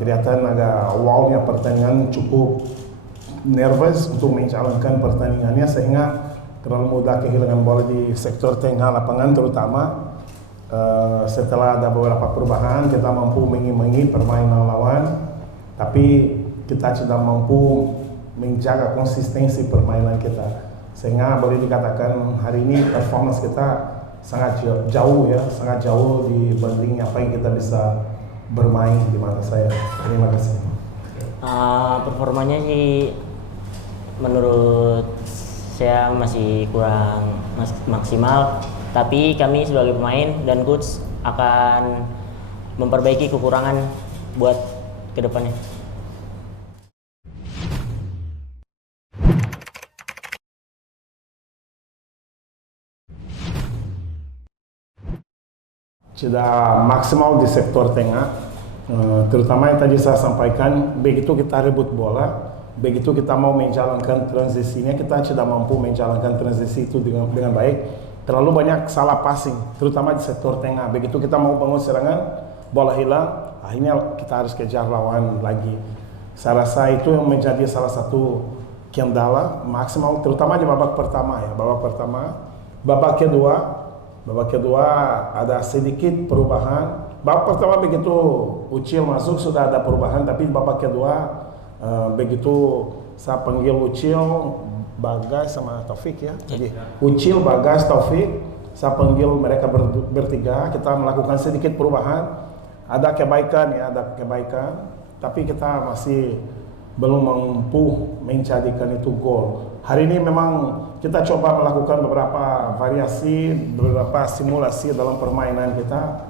kelihatan agak wow-nya pertandingan, cukup nervous untuk menjalankan pertandingannya sehingga terlalu mudah kehilangan bola di sektor tengah lapangan terutama. Setelah ada beberapa perubahan kita mampu mengimbangi permainan lawan, tapi kita tidak mampu menjaga konsistensi permainan kita, sehingga boleh dikatakan hari ini performance kita sangat jauh dibanding apa yang kita bisa bermain di mata saya. Terima kasih. Performanya sih menurut saya masih kurang maksimal, tapi kami sebagai pemain dan coach akan memperbaiki kekurangan buat kedepannya. Tidak maksimal di sektor tengah, terutama yang tadi saya sampaikan, begitu kita rebut bola, begitu kita mau menjalankan transisinya, kita tidak mampu menjalankan transisi itu dengan baik. Terlalu banyak salah passing, terutama di sektor tengah. Begitu kita mau bangun serangan, bola hilang, akhirnya kita harus kejar lawan lagi. Saya rasa itu yang menjadi salah satu kendala maksimal, terutama di babak pertama ya. Babak kedua ada sedikit perubahan. Babak pertama begitu Ucil masuk sudah ada perubahan, tapi babak kedua begitu saya panggil Ucil, Bagas sama Taufik ya. Jadi Ucil, Bagas, Taufik, saya panggil mereka bertiga, kita melakukan sedikit perubahan. Ada kebaikan, tapi kita masih belum mampu menjadikan itu gol. Hari ini memang kita coba melakukan beberapa variasi, beberapa simulasi dalam permainan kita.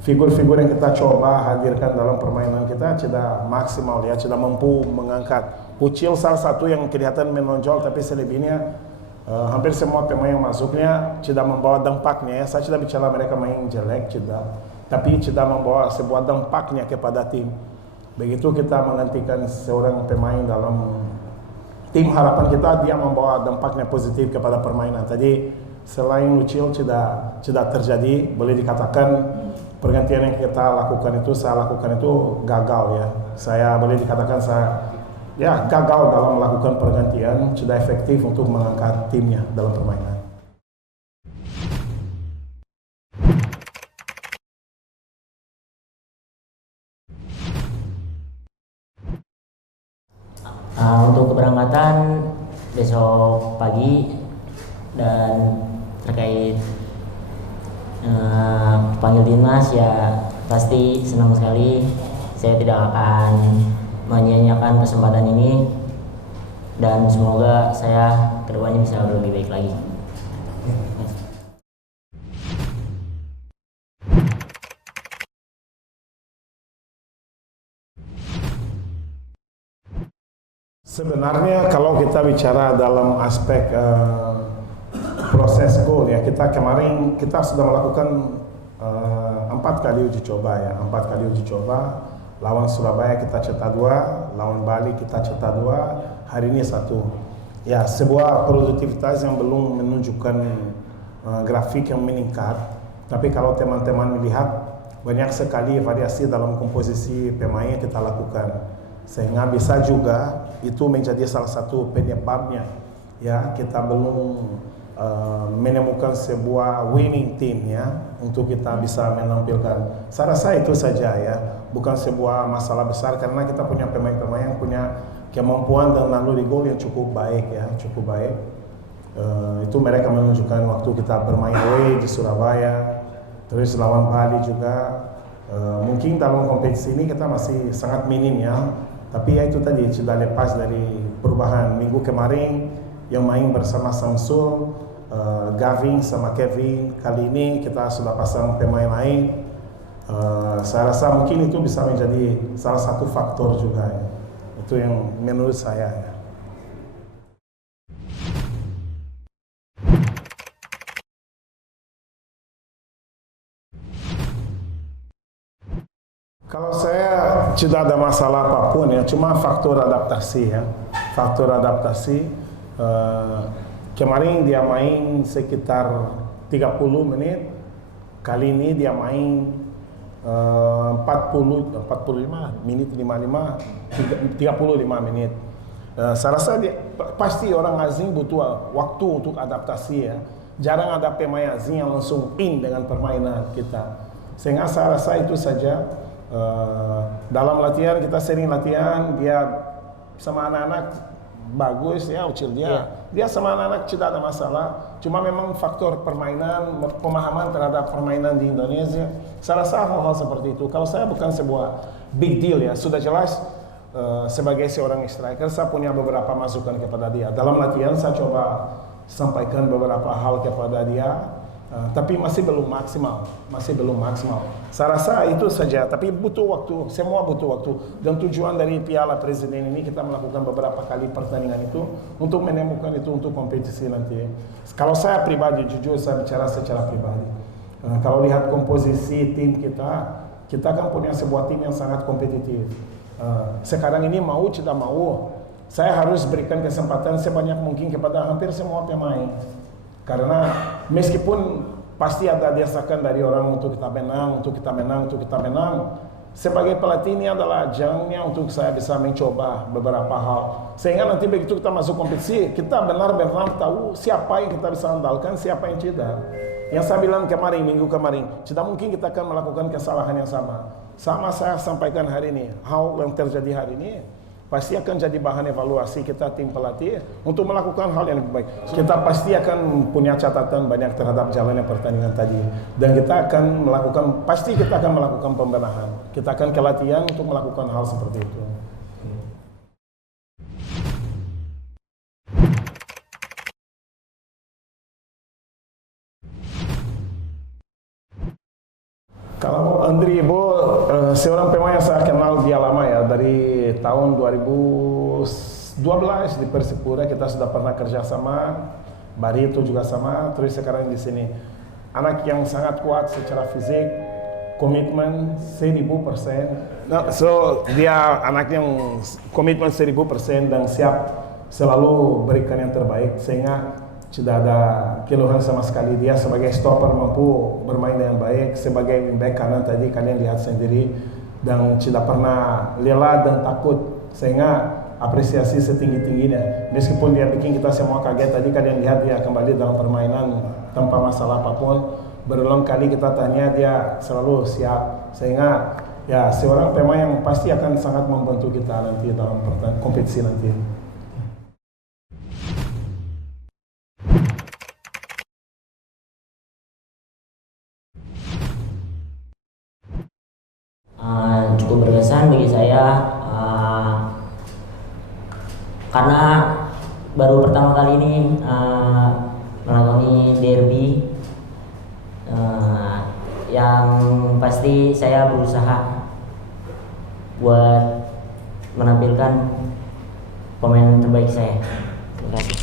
Figur-figur yang kita coba hadirkan dalam permainan kita tidak maksimal ya, tidak mampu mengangkat. Ucil salah satu yang kelihatan menonjol, tapi selebihnya hampir semua pemain yang masuknya tidak membawa dampaknya ya. Saya tidak bicara mereka main jelek, tapi tidak membawa sebuah dampaknya kepada tim. Begitu kita menggantikan seorang pemain dalam tim, harapan kita dia membawa dampaknya positif kepada permainan. Tadi selain Ucil tidak terjadi, boleh dikatakan pergantian yang kita lakukan itu, saya lakukan itu gagal ya. Saya boleh dikatakan gagal dalam melakukan pergantian, tidak efektif untuk mengangkat timnya dalam permainan. Untuk keberangkatan besok pagi dan terkait panggil timnas ya pasti senang sekali. Saya tidak akan menyia-nyiakan kesempatan ini dan semoga saya kedepannya bisa lebih baik lagi. Sebenarnya kalau kita bicara dalam aspek proses gol ya, kita kemarin sudah melakukan 4 kali uji coba. Lawan Surabaya kita cetak 2, lawan Bali kita cetak 2, hari ini 1. Ya, sebuah produktivitas yang belum menunjukkan grafik yang meningkat. Tapi kalau teman-teman melihat banyak sekali variasi dalam komposisi pemain yang kita lakukan, sehingga bisa juga itu menjadi salah satu penyebabnya ya kita belum menemukan sebuah winning team ya untuk kita bisa menampilkan. Saya rasa itu saja ya, bukan sebuah masalah besar karena kita punya pemain-pemain yang punya kemampuan dan naluri gol yang cukup baik ya, itu mereka menunjukkan waktu kita bermain away di Surabaya, terus lawan Bali juga. Mungkin dalam kompetisi ini kita masih sangat minim ya, tapi ya itu tadi sudah lepas dari perubahan. Minggu kemarin yang main bersama Samsul, Gavin sama Kevin, kali ini kita sudah pasang pemain lain. Saya rasa mungkin itu bisa menjadi salah satu faktor juga ya. Itu yang menurut saya ya. Kalau saya tidak ada masalah apapun ya, cuma faktor adaptasi ya. Kemarin dia main sekitar 30 menit, kali ini dia main 45 menit, 35 menit. Saya rasa pasti orang asing butuh waktu untuk adaptasi ya. Jarang ada pemain asing yang langsung in dengan permainan kita. Sehingga saya rasa itu saja. Dalam latihan kita sering latihan, dia sama anak-anak bagus ya, Ucil dia sama anak-anak tidak ada masalah. Cuma memang faktor permainan, pemahaman terhadap permainan di Indonesia. Saya rasa hal-hal seperti itu. Kalau saya bukan sebuah big deal ya, sudah jelas. Sebagai seorang striker saya punya beberapa masukan kepada dia. Dalam latihan saya coba sampaikan beberapa hal kepada dia, tapi masih belum maksimal. Saya rasa itu saja, tapi butuh waktu, semua butuh waktu. Dan tujuan dari Piala Presiden ini kita melakukan beberapa kali pertandingan itu untuk menemukan itu untuk kompetisi nanti. Kalau saya pribadi, jujur saya bicara secara pribadi. Kalau lihat komposisi tim kita kan punya sebuah tim yang sangat kompetitif. Sekarang ini mau tidak mau, saya harus berikan kesempatan sebanyak mungkin kepada hampir semua pemain. Karena meskipun pasti ada desakan dari orang untuk kita menang, sebagai pelatih ini adalah ajangnya untuk saya bisa mencoba beberapa hal. Sehingga nanti begitu kita masuk kompetisi, kita benar-benar tahu siapa yang kita bisa andalkan, siapa yang tidak. Yang saya bilang minggu kemarin, tidak mungkin kita akan melakukan kesalahan yang sama. Sama saya sampaikan hari ini, hal yang terjadi hari ini pasti akan jadi bahan evaluasi kita tim pelatih untuk melakukan hal yang lebih baik. Kita pasti akan punya catatan banyak terhadap jalannya pertandingan tadi, dan kita akan melakukan pembenahan. Kita akan ke latihan untuk melakukan hal seperti itu. Kalau Andri Ibo, seorang pemain yang saya kenal dia lama ya, dari tahun 2012 di Persipura kita sudah pernah kerja sama, Barito juga sama, terus sekarang di sini. Anak yang sangat kuat secara fisik, komitmen 1000%. Nah, so dia anak yang komitmen 1000% dan siap selalu berikan yang terbaik, sehingga tidak ada keluhan sama sekali. Dia sebagai stopper mampu bermain dengan baik, sebagai back kanan tadi kalian lihat sendiri, dan tidak pernah lelah dan takut, sehingga apresiasi setinggi-tingginya. Meskipun dia bikin kita semua kaget tadi, kalian lihat dia kembali dalam permainan tanpa masalah apapun. Berulang kali kita tanya, dia selalu siap, sehingga ya seorang pemain yang pasti akan sangat membantu kita nanti dalam kompetisi nanti. Cukup berkesan bagi saya karena baru pertama kali ini melakoni derby, yang pasti saya berusaha buat menampilkan pemain terbaik saya. Terima kasih.